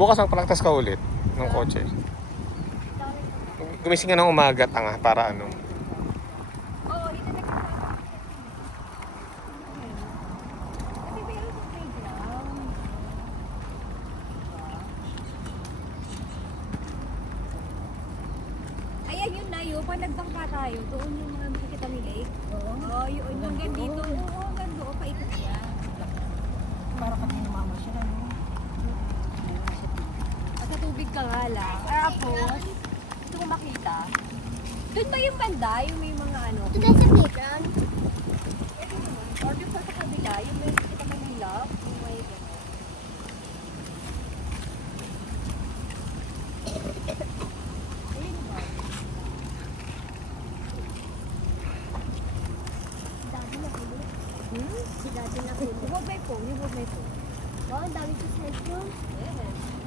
Bukas ang palaktas ka ulit ng kotse. Gumising ka ng umaga, tanga, para ano. Oo, hinanap ko. Kasi meron sa playground. Ayan yun na yun, pag nagbangka tayo, doon yung mga makikita ni Lake. Oo, yun yung gandito. Oo, gando, paikot yan. Para kami mama siya na, no? At sa tubig ka nga lang. Tapos, gusto ko makita. Doon ba yung banda, yung may mga ano? Ito guys sa playground. Or doon pa sa kabila, yung may kita may hilap, yung may gano'n. Ayun ba? Dami na po. Hmm? Si dati na po. Yung hold my phone, yung hold my phone. Wow, ang dami sa cellphone. Yes.